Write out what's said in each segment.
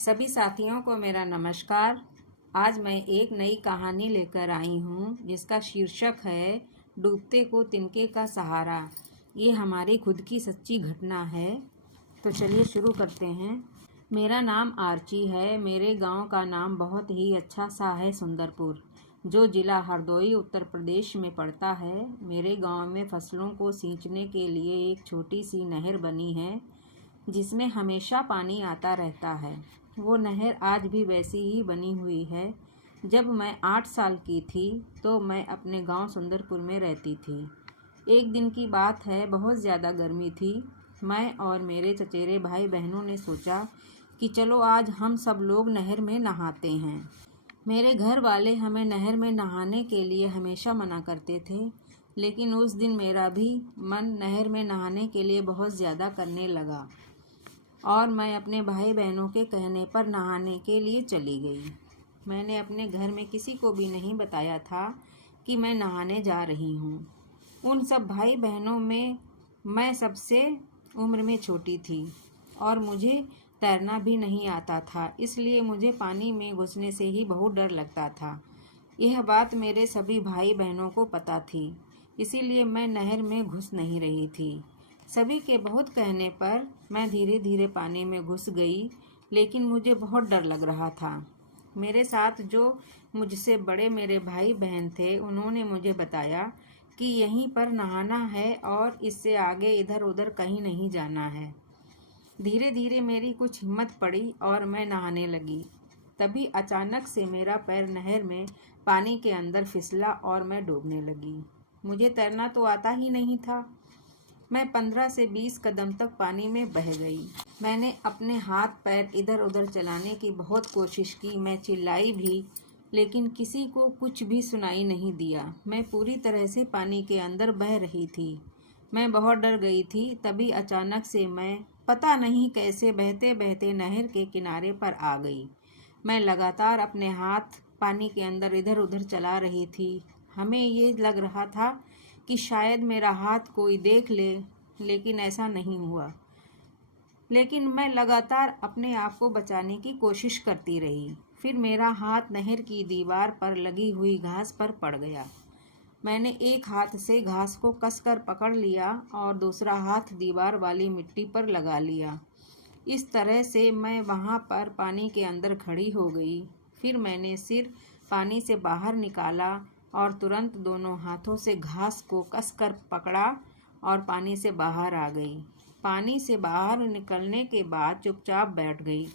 सभी साथियों को मेरा नमस्कार। आज मैं एक नई कहानी लेकर आई हूँ जिसका शीर्षक है डूबते को तिनके का सहारा। ये हमारी खुद की सच्ची घटना है। तो चलिए शुरू करते हैं। मेरा नाम आर्ची है। मेरे गांव का नाम बहुत ही अच्छा सा है, सुंदरपुर, जो जिला हरदोई उत्तर प्रदेश में पड़ता है। मेरे गांव में फसलों को सींचने के लिए एक छोटी सी नहर बनी है जिसमें हमेशा पानी आता रहता है। वो नहर आज भी वैसी ही बनी हुई है। जब मैं 8 साल की थी तो मैं अपने गांव सुंदरपुर में रहती थी। एक दिन की बात है, बहुत ज़्यादा गर्मी थी। मैं और मेरे चचेरे भाई बहनों ने सोचा कि चलो आज हम सब लोग नहर में नहाते हैं। मेरे घर वाले हमें नहर में नहाने के लिए हमेशा मना करते थे, लेकिन उस दिन मेरा भी मन नहर में नहाने के लिए बहुत ज़्यादा करने लगा और मैं अपने भाई बहनों के कहने पर नहाने के लिए चली गई। मैंने अपने घर में किसी को भी नहीं बताया था कि मैं नहाने जा रही हूँ। उन सब भाई बहनों में मैं सबसे उम्र में छोटी थी और मुझे तैरना भी नहीं आता था, इसलिए मुझे पानी में घुसने से ही बहुत डर लगता था। यह बात मेरे सभी भाई बहनों को पता थी, इसीलिए मैं नहर में घुस नहीं रही थी। सभी के बहुत कहने पर मैं धीरे धीरे पानी में घुस गई, लेकिन मुझे बहुत डर लग रहा था। मेरे साथ जो मुझसे बड़े मेरे भाई बहन थे, उन्होंने मुझे बताया कि यहीं पर नहाना है और इससे आगे इधर उधर कहीं नहीं जाना है। धीरे धीरे मेरी कुछ हिम्मत पड़ी और मैं नहाने लगी। तभी अचानक से मेरा पैर नहर में पानी के अंदर फिसला और मैं डूबने लगी। मुझे तैरना तो आता ही नहीं था। मैं 15 से 20 कदम तक पानी में बह गई। मैंने अपने हाथ पैर इधर उधर चलाने की बहुत कोशिश की। मैं चिल्लाई भी, लेकिन किसी को कुछ भी सुनाई नहीं दिया। मैं पूरी तरह से पानी के अंदर बह रही थी। मैं बहुत डर गई थी। तभी अचानक से मैं पता नहीं कैसे बहते बहते नहर के किनारे पर आ गई। मैं लगातार अपने हाथ पानी के अंदर इधर उधर चला रही थी। हमें ये लग रहा था कि शायद मेरा हाथ कोई देख ले, लेकिन ऐसा नहीं हुआ। लेकिन मैं लगातार अपने आप को बचाने की कोशिश करती रही। फिर मेरा हाथ नहर की दीवार पर लगी हुई घास पर पड़ गया। मैंने एक हाथ से घास को कसकर पकड़ लिया और दूसरा हाथ दीवार वाली मिट्टी पर लगा लिया। इस तरह से मैं वहाँ पर पानी के अंदर खड़ी हो गई। फिर मैंने सिर पानी से बाहर निकाला और तुरंत दोनों हाथों से घास को कसकर पकड़ा और पानी से बाहर आ गई। पानी से बाहर निकलने के बाद चुपचाप बैठ गई।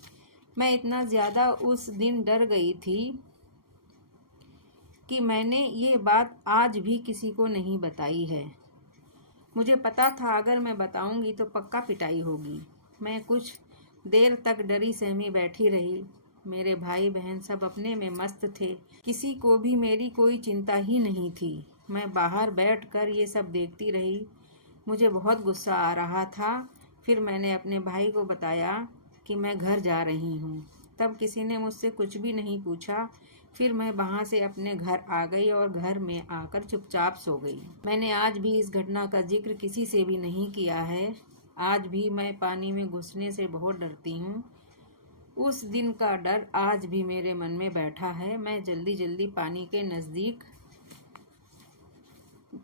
मैं इतना ज़्यादा उस दिन डर गई थी कि मैंने ये बात आज भी किसी को नहीं बताई है। मुझे पता था अगर मैं बताऊंगी तो पक्का पिटाई होगी। मैं कुछ देर तक डरी सहमी बैठी रही। मेरे भाई बहन सब अपने में मस्त थे, किसी को भी मेरी कोई चिंता ही नहीं थी। मैं बाहर बैठकर ये सब देखती रही। मुझे बहुत गुस्सा आ रहा था। फिर मैंने अपने भाई को बताया कि मैं घर जा रही हूँ। तब किसी ने मुझसे कुछ भी नहीं पूछा। फिर मैं वहाँ से अपने घर आ गई और घर में आकर चुपचाप सो गई। मैंने आज भी इस घटना का जिक्र किसी से भी नहीं किया है। आज भी मैं पानी में घुसने से बहुत डरती हूँ। उस दिन का डर आज भी मेरे मन में बैठा है। मैं जल्दी जल्दी पानी के नज़दीक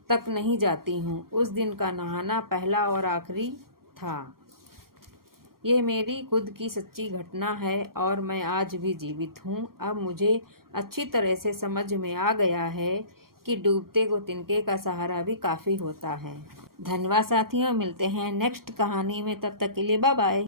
तक नहीं जाती हूँ। उस दिन का नहाना पहला और आखिरी था। यह मेरी खुद की सच्ची घटना है और मैं आज भी जीवित हूँ। अब मुझे अच्छी तरह से समझ में आ गया है कि डूबते को तिनके का सहारा भी काफ़ी होता है। धन्यवाद साथियों, मिलते हैं नेक्स्ट कहानी में। तब तक के लिए बाय बाय।